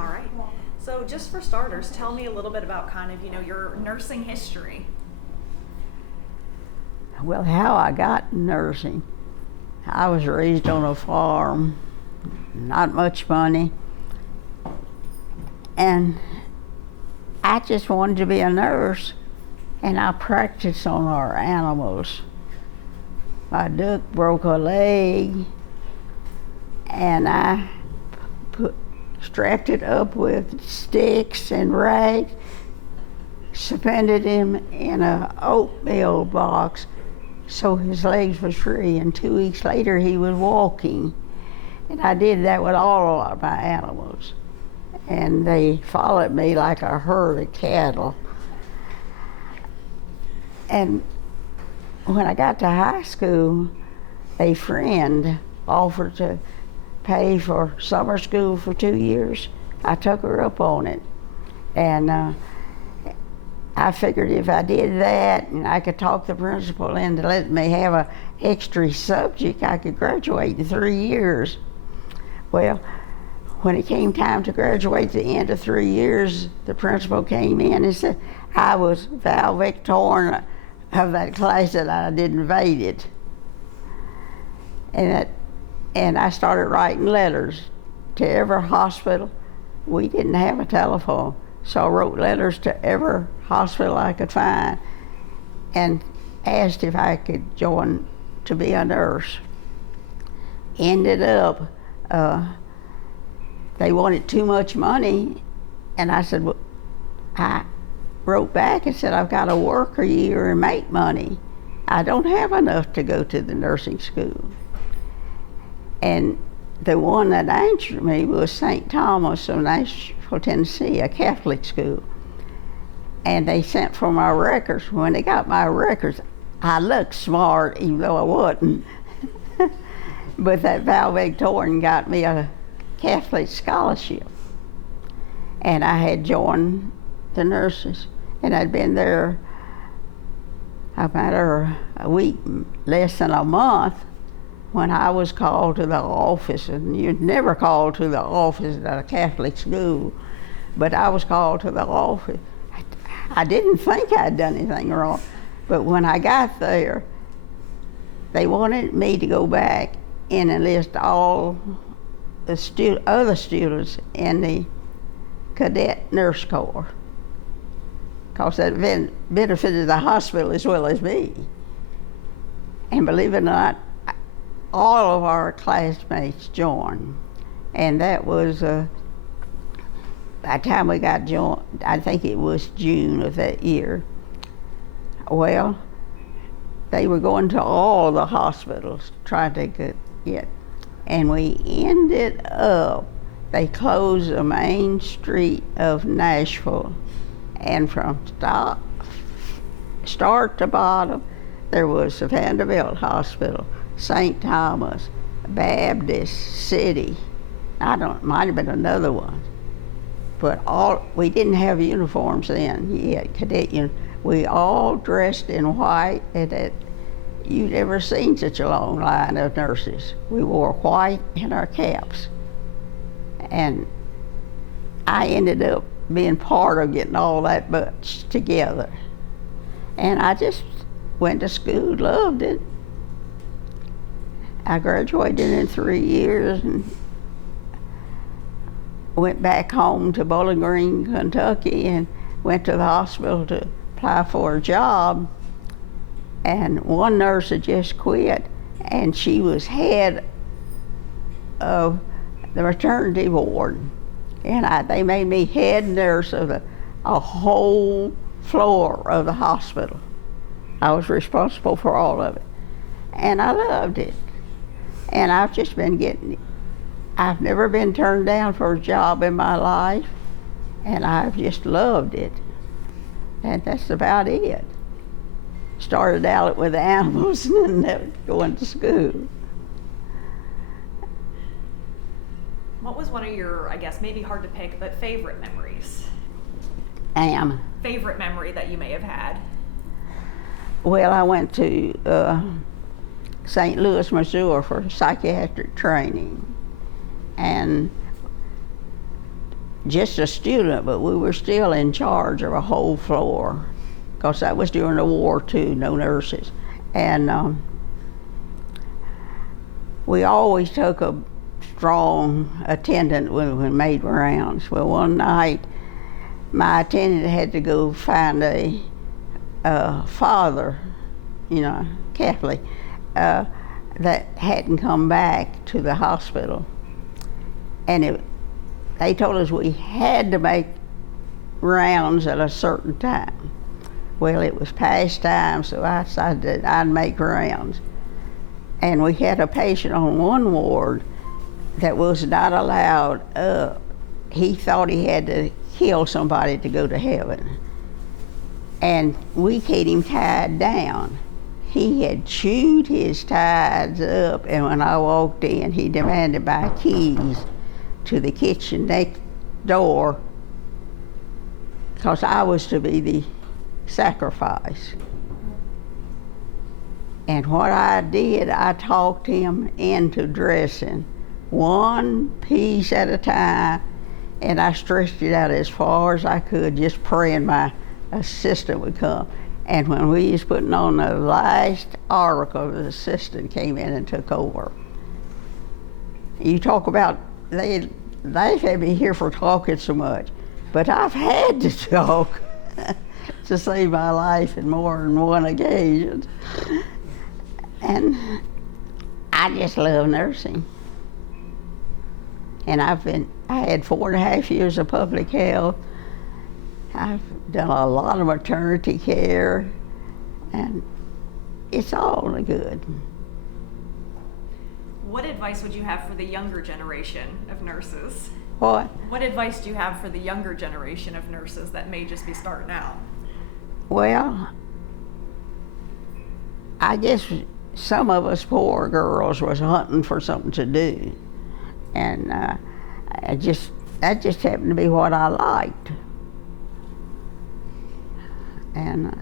All right. So just for starters, tell me a little bit about kind of, your nursing history. Well, how I got nursing, I was raised on a farm, not much money, and I just wanted to be a nurse, and I practiced on our animals. My duck broke a leg, and I strapped it up with sticks and rags, suspended him in a oatmeal box so his legs was free, and 2 weeks later he was walking. And I did that with all of my animals, and they followed me like a herd of cattle. And when I got to high school, a friend offered to pay for summer school for 2 years. I took her up on it, and I figured if I did that and I could talk the principal into letting me have an extra subject, I could graduate in 3 years. Well, when it came time to graduate at the end of 3 years, the principal came in and said I was valedictorian of that class that I did invaded. And I started writing letters to every hospital. We didn't have a telephone, so I wrote letters to every hospital I could find and asked if I could join to be a nurse. Ended up, they wanted too much money, and I said, well, I wrote back and said, I've got to work a year and make money. I don't have enough to go to the nursing school. And the one that answered me was St. Thomas of Nashville, Tennessee, a Catholic school. And they sent for my records. When they got my records, I looked smart, even though I wasn't. But that valedictorian got me a Catholic scholarship. And I had joined the nurses, and I'd been there about a week, less than a month, when I was called to the office. And you'd never called to the office at a Catholic school, but I was called to the office. I didn't think I'd done anything wrong, but when I got there, they wanted me to go back and enlist all the other students in the cadet nurse corps, because that benefited the hospital as well as me. And believe it or not, all of our classmates joined, and that was by the time we got joined, I think it was June of that year. Well, they were going to all the hospitals trying to get, and we ended up, they closed the main street of Nashville, and from start to bottom, there was the Vanderbilt Hospital, St. Thomas, Baptist City. Might have been another one. But we didn't have uniforms then yet, cadet we all dressed in white, and you'd never seen such a long line of nurses. We wore white in our caps. And I ended up being part of getting all that bunch together. And I just went to school, loved it. I graduated in 3 years and went back home to Bowling Green, Kentucky, and went to the hospital to apply for a job. And one nurse had just quit, and she was head of the maternity ward. And they made me head nurse of a whole floor of the hospital. I was responsible for all of it. And I loved it. And I've just been I've never been turned down for a job in my life, and I've just loved it. And that's about it. Started out with animals and then going to school. What was one of your, I guess, maybe hard to pick, but favorite memories? Favorite memory that you may have had? Well, I went to St. Louis, Missouri for psychiatric training. And just a student, but we were still in charge of a whole floor, because that was during the war too, no nurses. And we always took a strong attendant when we made rounds. Well, one night, my attendant had to go find a father, Catholic, that hadn't come back to the hospital. And they told us we had to make rounds at a certain time. Well, it was past time, so I decided that I'd make rounds. And we had a patient on one ward that was not allowed up. He thought he had to kill somebody to go to heaven. And we had him tied down. He had chewed his ties up, and when I walked in, he demanded my keys to the kitchen next door, because I was to be the sacrifice. And what I did, I talked him into dressing one piece at a time, and I stretched it out as far as I could, just praying my assistant would come. And when we was putting on the last article, the assistant came in and took over. You talk about, they've had me here for talking so much, but I've had to talk to save my life in more than one occasion. And I just love nursing. And I had 4.5 years of public health. I've done a lot of maternity care, and it's all good. What advice would you have for the younger generation of nurses? What? What advice do you have for the younger generation of nurses that may just be starting out? Well, I guess some of us poor girls was hunting for something to do, and that just happened to be what I liked. And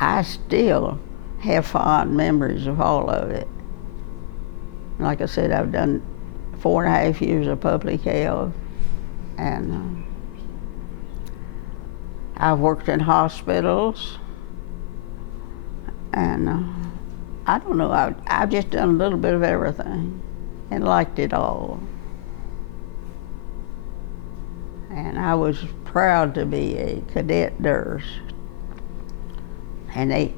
I still have fond memories of all of it. Like I said, I've done 4.5 years of public health, and I've worked in hospitals, and I don't know, I've just done a little bit of everything and liked it all. And I was proud to be a cadet nurse. And they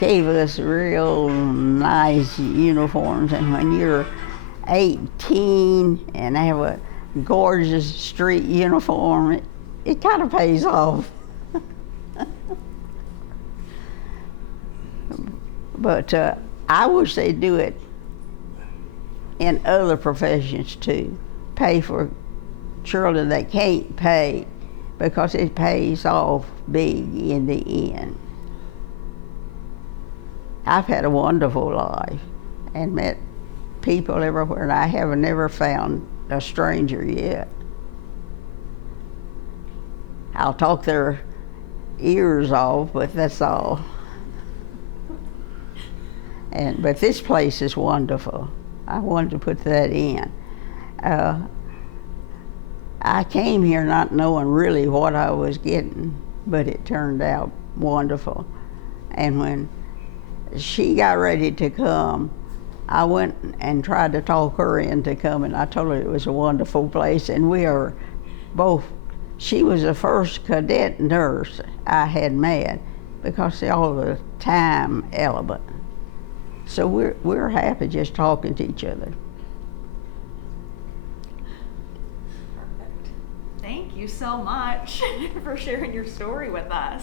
gave us real nice uniforms, and when you're 18 and have a gorgeous street uniform, it kind of pays off. But I wish they'd do it in other professions too. Pay for children that can't pay, because it pays off big in the end. I've had a wonderful life and met people everywhere, and I have never found a stranger yet. I'll talk their ears off, but that's all. But this place is wonderful. I wanted to put that in. I came here not knowing really what I was getting, but it turned out wonderful. And when she got ready to come, I went and tried to talk her into coming. I told her it was a wonderful place, and we are both, she was the first cadet nurse I had met, because of all the time element. So we're happy just talking to each other. Thank you so much for sharing your story with us.